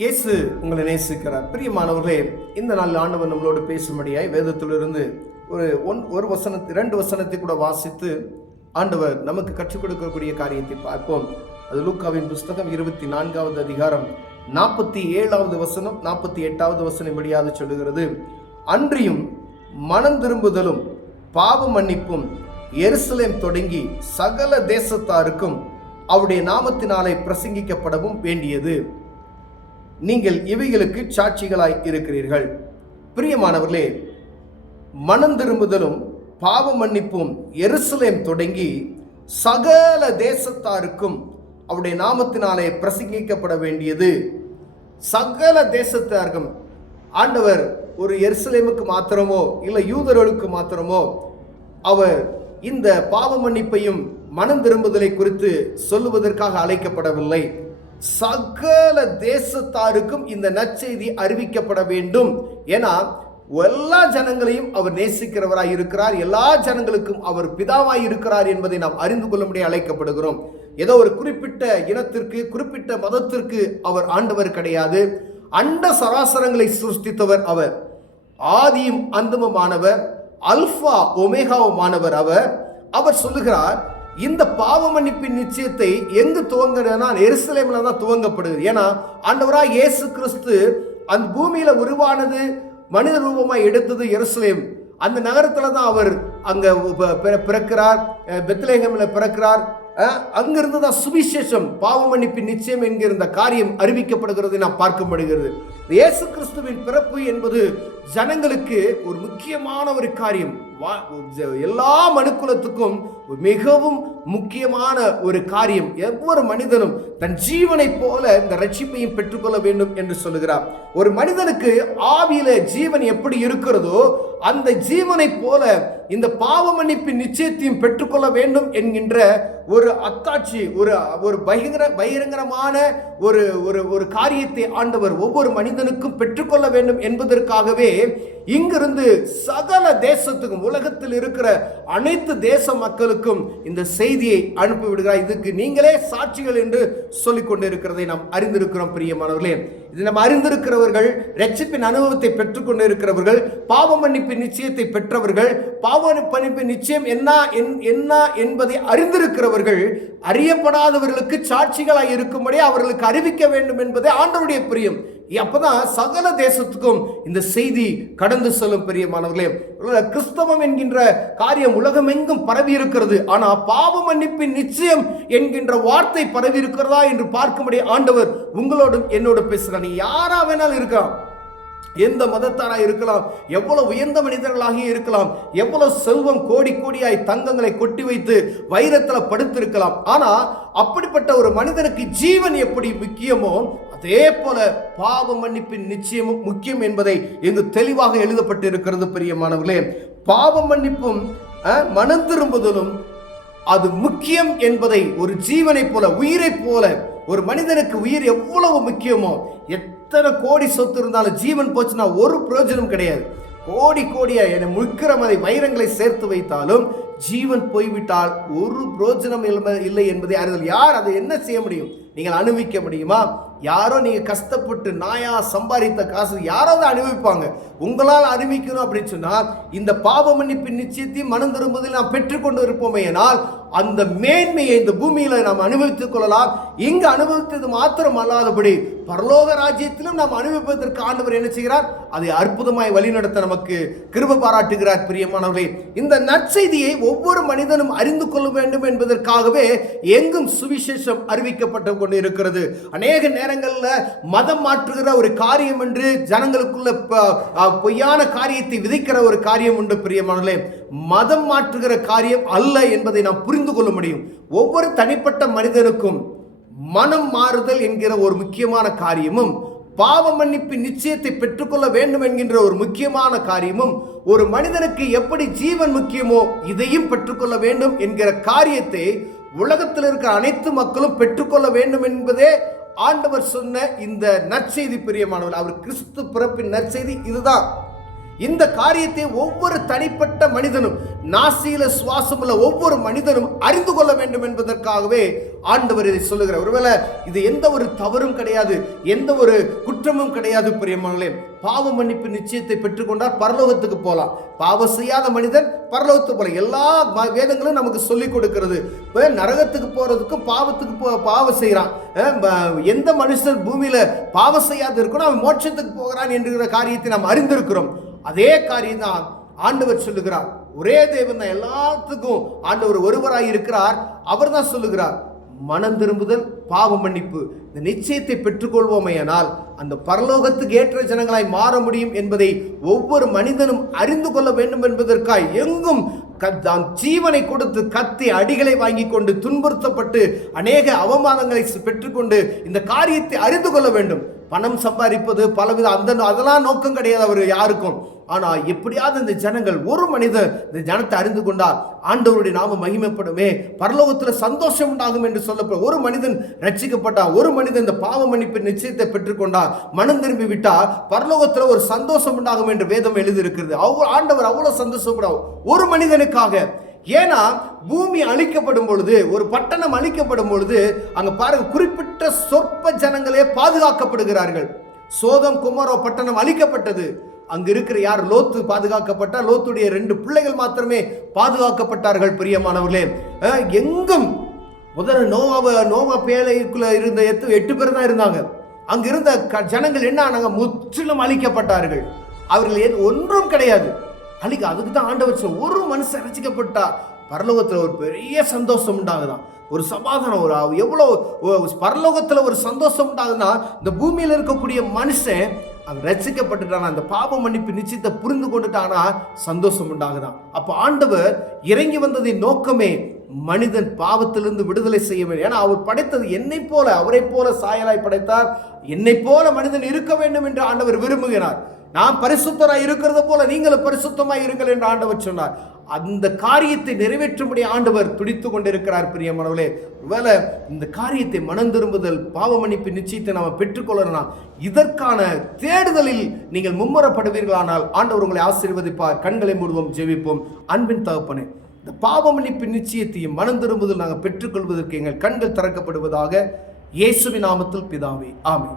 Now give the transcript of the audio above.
இயேசு உங்களை நேசிக்கிறார். பிரியமானவர்களே, இந்த நாள் ஆண்டவர் நம்மளோடு பேசும்படியாய் வேதத்திலிருந்து ஒரு வசனத்தை 2 வசனத்தை கூட வாசித்து ஆண்டவர் நமக்கு கற்றுக் கொடுக்கக்கூடிய காரியத்தை பார்ப்போம். அது லூக்காவின் புஸ்தகம் 24வது அதிகாரம் 47வது வசனம் 48வது வசனம் இப்படியாக சொல்லுகிறது. அன்றியும் மனம் திரும்புதலும் பாவ மன்னிப்பும் எருசலேம் தொடங்கி சகல தேசத்தாருக்கும் அவருடைய நாமத்தினாலே பிரசங்கிக்கப்படவும் வேண்டியது. நீங்கள் இவைகளுக்கு சாட்சிகளாய் இருக்கிறீர்கள். பிரியமானவர்களே, மனம் திரும்புதலும் பாவ மன்னிப்பும் எருசலேம் தொடங்கி சகல தேசத்தாருக்கும் அவருடைய நாமத்தினாலே பிரசங்கிக்கப்பட வேண்டியது. சகல தேசத்தாருக்கும் ஆண்டவர் ஒரு எருசலேமுக்கு மாத்திரமோ இல்லை யூதர்களுக்கு மாத்திரமோ அவர் இந்த பாவ மன்னிப்பையும் மனம் திரும்புதலை குறித்து சொல்லுவதற்காக அழைக்கப்படவில்லை. சகல தேசத்தாருக்கும் இந்த நற்செய்தி அறிவிக்கப்பட வேண்டும். ஏன்னா எல்லா ஜனங்களையும் அவர் நேசிக்கிறவராய் இருக்கிறார், எல்லா ஜனங்களுக்கும் அவர் பிதாவாய் இருக்கிறார் என்பதை நாம் அறிந்து கொள்ளும்படி அழைக்கப்படுகிறோம். ஏதோ ஒரு குறிப்பிட்ட இனத்திற்கு குறிப்பிட்ட மதத்திற்கு அவர் ஆண்டவர் கிடையாது. அண்ட சராசரங்களை சிருஷ்டித்தவர் அவர். ஆதியும் அந்தமுமானவர், அல்பா ஒமேகாவுமானவர் அவர். அவர் சொல்லுகிறார், இந்த பாவ மன்னிப்பின் நிச்சயத்தை எங்கு துவங்குறதுனா எருசலேம்ல தான் துவங்கப்படுது. ஏன்னா ஆண்டவராய் இயேசு கிறிஸ்து அந்த பூமியில உருவானது, மனித ரூபமாய் எடுத்தது எருசலேம். அந்த நகரத்துல தான் அவர் அங்க பிறக்கிறார், பெத்லகேமில் பிறக்கிறார். அங்கிருந்து தான் சுவிசேஷம், பாவ மன்னிப்பின் நிச்சயம் என்கிற இந்த காரியம் அறிவிக்கப்படுகிறது நாம் பார்க்கப்படுகிறது. இயேசு கிறிஸ்துவின் பிறப்பு என்பது ஜனங்களுக்கு ஒரு முக்கியமான ஒரு காரியம். எல்லா மனுக்குலத்துக்கும் மிகவும் முக்கியமான ஒரு காரியம். ஒவ்வொரு மனிதனும் தன் ஜீவனை போல இந்த ரட்சிப்பையும் பெற்றுக்கொள்ள வேண்டும் என்று சொல்லுகிறார். ஒரு மனிதனுக்கு ஆவியில ஜீவன் எப்படி இருக்கிறதோ அந்த ஜீவனை போல இந்த பாவ மன்னிப்பின் நிச்சயத்தையும் பெற்றுக்கொள்ள வேண்டும் என்கின்ற ஒரு அத்தாட்சி, ஒரு பகிரங்கரமான ஒரு காரியத்தை ஆண்டவர் ஒவ்வொரு மனிதனுக்கும் பெற்றுக்கொள்ள வேண்டும் என்பதற்காகவே இங்கிருந்து சகல தேசத்துக்கும், உலகத்தில் இருக்கிற அனைத்து தேச மக்களுக்கும் இந்த செய்தியை அனுப்பிவிடுகிறார். இதுக்கு நீங்களே சாட்சிகள் என்று சொல்லிக் கொண்டிருக்கிறதை நாம் அறிந்திருக்கிறோம். பிரியமானவர்களே, இது நம்ம அறிந்திருக்கிறவர்கள், ரட்சிப்பின் அனுபவத்தை பெற்றுக் கொண்டிருக்கிறவர்கள், பாவ மன்னிப்பின் நிச்சயத்தை பெற்றவர்கள், பாவ மன்னிப்பின் நிச்சயம் என்ன என்பதை அறிந்திருக்கிறவர்கள் அறியப்படாதவர்களுக்கு சாட்சிகளாய் இருக்கும்படி அவர்களுக்கு அறிவிக்க வேண்டும் என்பதே ஆண்டவருடைய பிரியம். அப்பதான் சகல தேசத்துக்கும் இந்த செய்தி கடந்து செல்லும். பிரியமானவர்களே, கிறிஸ்தவம் என்கின்ற காரியம் உலகமெங்கும் பரவி இருக்கிறது. ஆனா பாவ மன்னிப்பின் நிச்சயம் என்கின்ற வார்த்தை பரவி இருக்கிறதா என்று பார்க்கும்படி ஆண்டவர் உங்களோடும் என்னோடு பேசுகிறார். நீ யாரா வேணாலும் இருக்கலாம், எந்த மதத்தாராய் இருக்கலாம், எவ்வளவு உயர்ந்த மனிதர்களாக இருக்கலாம், எவ்வளவு செல்வம் கோடி கோடியாய் தங்கங்களை கொட்டி வைத்து வைரத்துல படுத்திருக்கலாம். ஆனா அப்படிப்பட்ட ஒரு மனிதனுக்கு ஜீவன் எப்படி முக்கியமோ அதே போல பாவ மன்னிப்பின் நிச்சயமும் முக்கியம் என்பதை இங்கு தெளிவாக எழுதப்பட்டு இருக்கிறது. பிரியமானவர்களே, பாவ மன்னிப்பும் மனம் திரும்புதலும் அது முக்கியம் என்பதை ஒரு ஜீவனை போல, உயிரை போல, ஒரு மனிதனுக்கு உயிர் எவ்வளவு முக்கியமோ, எத்தனை கோடி சொத்து இருந்தாலும் ஜீவன் போச்சுன்னா ஒரு பிரயோஜனம் கிடையாது. கோடி கோடியா என முழுக்கிற மாதிரி வைரங்களை சேர்த்து வைத்தாலும் ஜீவன் போய்விட்டால் ஒரு பிரயோஜனம் இல்லை என்பதை அறிதல். யார் அதை என்ன செய்ய முடியும்? நீங்கள் அனுபவிக்க முடியுமா? யாரோ நீங்க கஷ்டப்பட்டு நாயா சம்பாதித்த காசு யாராவது அனுபவிப்பாங்க. உங்களால் அனுபவிக்கணும் அப்படின்னு சொன்னால் இந்த பாவ மன்னிப்பின் நிச்சயத்தையும் மனம் திரும்புவதில் நாம் பெற்றுக்கொண்டு இருப்போமே ஆனால் அந்த மேன்மையை இந்த பூமியில நாம் அனுபவித்துக் கொள்ளலாம். இங்கு அனுபவித்தது மாத்திரம் அல்லாதபடி பரலோக ராஜ்யத்திலும் நாம் அனுபவிப்பதற்கு ஆண்டவர் என்ன செய்கிறார்? அதை அற்புதமாய் வழிநடத்த நமக்கு கிருபை பாராட்டுகிறார். பிரியமானவர்களே, இந்த நற்செய்தியை ஒவ்வொரு மனிதனும் அறிந்து கொள்ள வேண்டும் என்பதற்காகவே எங்கும் சுவிசேஷம் அறிவிக்கப்பட்டு கொண்டு இருக்கிறது. அநேக நேரங்களில் மதம் மாற்றுகிற ஒரு காரியம் என்று ஜனங்களுக்குள்ள பொய்யான காரியத்தை விதைக்கிற ஒரு காரியம் உண்டு. பிரியமானவர்களே, மதம் மாற்றுகிற காரியம் அல்ல என்பதை நாம் புரிந்து கொள்ள முடியும். ஒவ்வொரு தனிப்பட்ட மனிதனுக்கும் மனம் மாறுதல் என்கிற ஒரு முக்கியமான காரியமும், பாவ மன்னிப்பின் நிச்சயத்தை பெற்றுக்கொள்ள வேண்டும் என்கின்ற ஒரு முக்கியமான காரியமும், ஒரு மனிதனுக்கு எப்படி ஜீவன் முக்கியமோ இதையும் பெற்றுக்கொள்ள வேண்டும் என்கிற காரியத்தை உலகத்தில் இருக்கிற அனைத்து மக்களும் பெற்றுக்கொள்ள வேண்டும் என்பதே ஆண்டவர் சொன்ன இந்த நற்செய்தி. பிரியமானவர்கள், அவர் கிறிஸ்து பிறப்பின் நற்செய்தி இதுதான். இந்த காரியத்தை ஒவ்வொரு தனிப்பட்ட மனிதனும், நாசியில சுவாசம் உள்ள ஒவ்வொரு மனிதனும் அறிந்து கொள்ள வேண்டும் என்பதற்காகவே ஆண்டவர் இதை சொல்லுகிறார். ஒருவேளை இது எந்த ஒரு தவறும் கிடையாது, எந்த ஒரு குற்றமும் கிடையாது. பிரியமானவர்களே, பாவ மன்னிப்பு நிச்சயத்தை பெற்றுக்கொண்டால் பரலோகத்துக்கு போகலாம். பாவம் செய்யாத மனிதன் பரலோகத்துக்கு போகலாம். எல்லா வேதங்களும் நமக்கு சொல்லிக் கொடுக்கிறது. இப்போ நரகத்துக்கு போறதுக்கும் பாவத்துக்கு பாவம் செய்யறான். எந்த மனுஷன் பூமியில பாவம் செய்யாது இருக்கணும், அவன் மோட்சத்துக்கு போகிறான் என்கிற காரியத்தை நாம் அறிந்திருக்கிறோம். அதே காரியம் தான் ஆண்டவர் சொல்லுகிறார். ஒரே தேவன் தான், எல்லாத்துக்கும் ஆண்டவர் ஒருவராய் இருக்கிறார். அவர் தான் சொல்லுகிறார், மனம் திரும்புதல், பாவ மன்னிப்பு, இந்த நிச்சயத்தை பெற்றுக்கொள்வோமையானால் அந்த பரலோகத்துக்கு ஏற்ற ஜனங்களாய் மாற முடியும் என்பதை ஒவ்வொரு மனிதனும் அறிந்து கொள்ள வேண்டும் என்பதற்காய் எங்கும் ஜீவனை கொடுத்து கத்தி அடிகளை வாங்கி கொண்டு துன்புறுத்தப்பட்டு அநேக அவமானங்களை பெற்றுக்கொண்டு இந்த காரியத்தை அறிந்து கொள்ள வேண்டும். பணம் சம்பாதிப்பது பலவித அதெல்லாம் நோக்கம் கிடையாது அவர் யாருக்கும். ஆனால் எப்படியாவது இந்த ஜனங்கள், ஒரு மனிதன் இந்த ஜனத்தை அறிந்து கொண்டால் ஆண்டவருடைய நாம மகிமைப்படுமே, பரலோகத்தில் சந்தோஷம் உண்டாகும் என்று சொல்லப்படும். ஒரு மனிதன் ரட்சிக்கப்பட்டால், ஒரு மனிதன் இந்த பாவ மன்னிப்பு நிச்சயத்தை பெற்றுக்கொண்டால், மனம் திரும்பி விட்டால் பரலோகத்தில் ஒரு சந்தோஷம் உண்டாகும் என்று வேதம் எழுதியிருக்கிறது. ஆண்டவர் அவ்வளவு சந்தோஷப்படும் ஒரு மனிதனுக்காக. ஏன்னா பூமி அழிக்கப்படும் பொழுது, ஒரு பட்டணம் அழிக்கப்படும் பொழுது, அங்க பாருங்க, குறிப்பிட்ட சொற்ப ஜனங்களே பாதுகாக்கப்படுகிறார்கள். சோதம் குமாரோ பட்டணம் அழிக்கப்பட்டது. அங்க இருக்கிற யார்? லோத்து பாதுகாக்கப்பட்டார். லோத்துடைய 2 பிள்ளைகள் மாத்திரமே பாதுகாக்கப்பட்டார்கள். பிரியமானவர்களே, எங்கும் முதல்ல நோவா பேழைக்குள்ள இருந்த 8 பேர் தான் இருந்தாங்க. அங்க இருந்த ஜனங்கள் என்ன ஆனாங்க? முற்றிலும் அழிக்கப்பட்டார்கள். அவர்கள் ஒன்றும் கிடையாது. அதுக்கு தான் ஆண்டவர் சொல்ல, ஒரு மனுஷன் ரசிக்கப்பட்டா பரலோகத்தில் ஒரு பெரிய சந்தோஷம் உண்டாகுதான், ஒரு சமாதானம். ஒரு எவ்வளவு பரலோகத்தில் ஒரு சந்தோஷம் உண்டாகுதுன்னா, இந்த பூமியில் இருக்கக்கூடிய மனுஷன் அவன் ரசிக்கப்பட்டுட்டானா, அந்த பாவ மன்னிப்பு நிச்சயத்தை புரிந்து கொண்டுட்டானா சந்தோஷம் உண்டாகுதான். அப்போ ஆண்டவர் இறங்கி வந்ததின் நோக்கமே மனிதன் பாவத்திலிருந்து விடுதலை செய்ய வேண்டும். ஏன்னா அவர் படைத்தது என்னை போல, அவரை போல சாயலாய் படைத்தார். என்னை போல மனிதன் இருக்க வேண்டும் என்று ஆண்டவர் விரும்புகிறார். நான் பரிசுத்தராய் இருக்கிறது போல நீங்களும் பரிசுத்தமாய் இருங்கள் என்று ஆண்டவர் சொன்னார். அந்த காரியத்தை நிறைவேற்றும்படி ஆண்டவர் துடித்து கொண்டிருக்கிறார். பிரியமானவர்களே, ஒருவேளை இந்த காரியத்தை மனம் திரும்புதல், பாவ மன்னிப்பு நிச்சயத்தை நாம் பெற்றுக்கொள்ளலாம். இதற்கான தேடுதலில் நீங்கள் மும்முரப்படுவீர்களானால் ஆண்டவர் உங்களை ஆசீர்வதிப்பார். கண்களை மூடுவோம், ஜெபிப்போம். அன்பின் தகப்பனே, இந்த பாவ மன்னிப்பு நிச்சயத்தையும் மனம் திரும்புதல் நாங்கள் பெற்றுக்கொள்வதற்கு எங்கள் கண்கள் திறக்கப்படுவதாக. இயேசுவின் நாமத்தில் பிதாவே, ஆமென்.